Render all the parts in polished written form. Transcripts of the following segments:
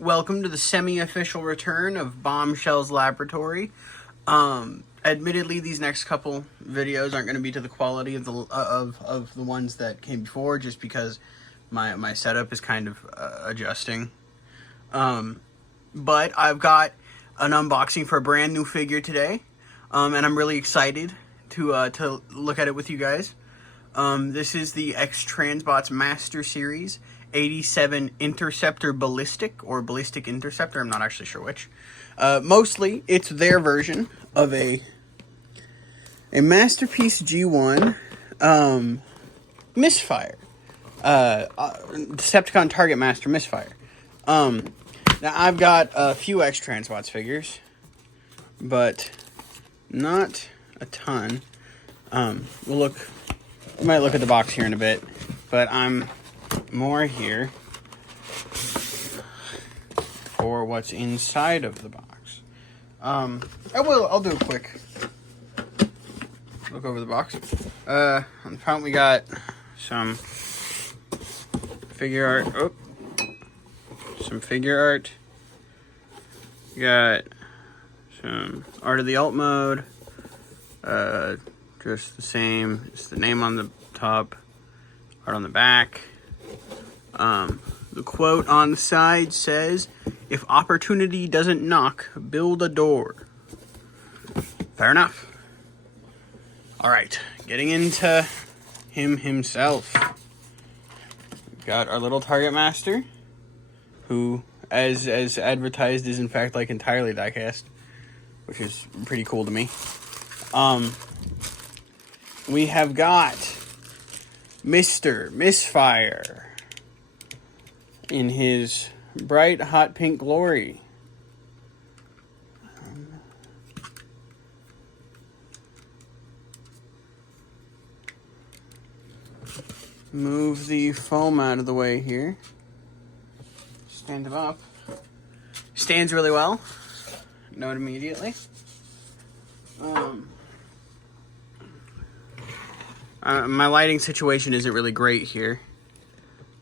Welcome to the semi-official return of Bombshells Laboratory. Admittedly, these next couple videos aren't going to be to the quality of the ones that came before, just because my setup is kind of adjusting. But I've got an unboxing for a brand new figure today, and I'm really excited to look at it with you guys. This is the Xtransbots Master Series 87 Interceptor Ballistic, or Ballistic Interceptor, I'm not actually sure which. Mostly, it's their version of a Masterpiece G1 Misfire. Decepticon Targetmaster Misfire. Now, I've got a few Xtransbots figures, but not a ton. We might look at the box here in a bit, but I'm more here for what's inside of the box. I'll do a quick look over the box. On the front we got some figure art. We got some art of the alt mode. Just the same. It's the name on the top, art on the back. The quote on the side says, "If opportunity doesn't knock, build a door." Fair enough. Alright, getting into himself. We've got our little Targetmaster, who, as advertised, is in fact like entirely diecast, which is pretty cool to me. We have got Mr. Misfire in his bright hot pink glory. Move the foam out of the way here. Stand him up. Stands really well. Note immediately. My lighting situation isn't really great here,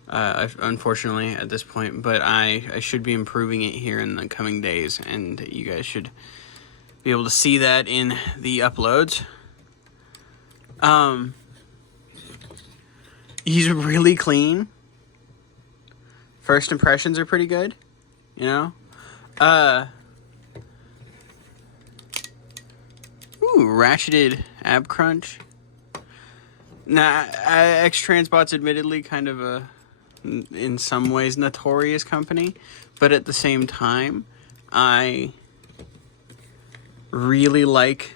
unfortunately, at this point, but I should be improving it here in the coming days, and you guys should be able to see that in the uploads. He's really clean. First impressions are pretty good, you know? Ratcheted ab crunch. Now, Xtransbots admittedly kind of a, in some ways, notorious company, but at the same time, I really like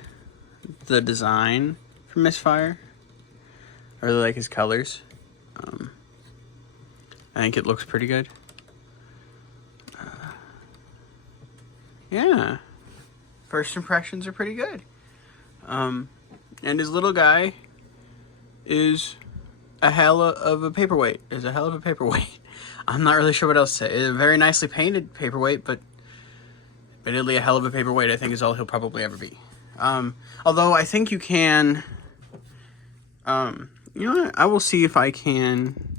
the design for Misfire. I really like his colors. I think it looks pretty good. Yeah. First impressions are pretty good. And his little guy is a hell of a paperweight. I'm not really sure what else to say. It's a very nicely painted paperweight, but admittedly a hell of a paperweight, I think, is all he'll probably ever be. Although I think you can, you know what? I will see if I can,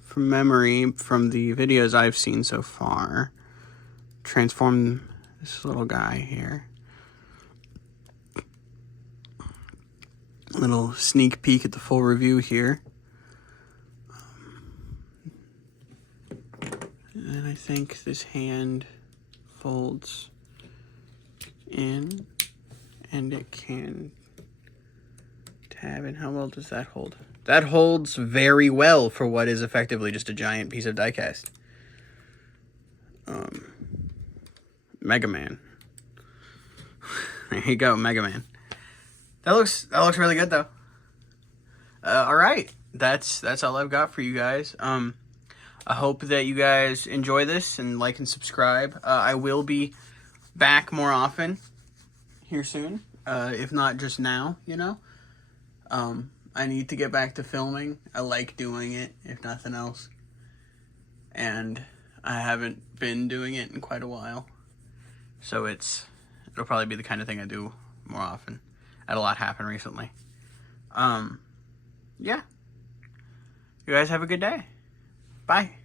from memory, from the videos I've seen so far, transform this little guy here. Little sneak peek at the full review here. And I think this hand folds in, and it can tab. And how well does that hold? That holds very well for what is effectively just a giant piece of diecast. Mega Man. There you go, Mega Man. That looks really good though. All right, that's all I've got for you guys. I hope that you guys enjoy this and like and subscribe. I will be back more often here soon, if not just now. You know, I need to get back to filming. I like doing it, if nothing else, and I haven't been doing it in quite a while, so it'll probably be the kind of thing I do more often. Had a lot happen recently. Yeah. You guys have a good day. Bye.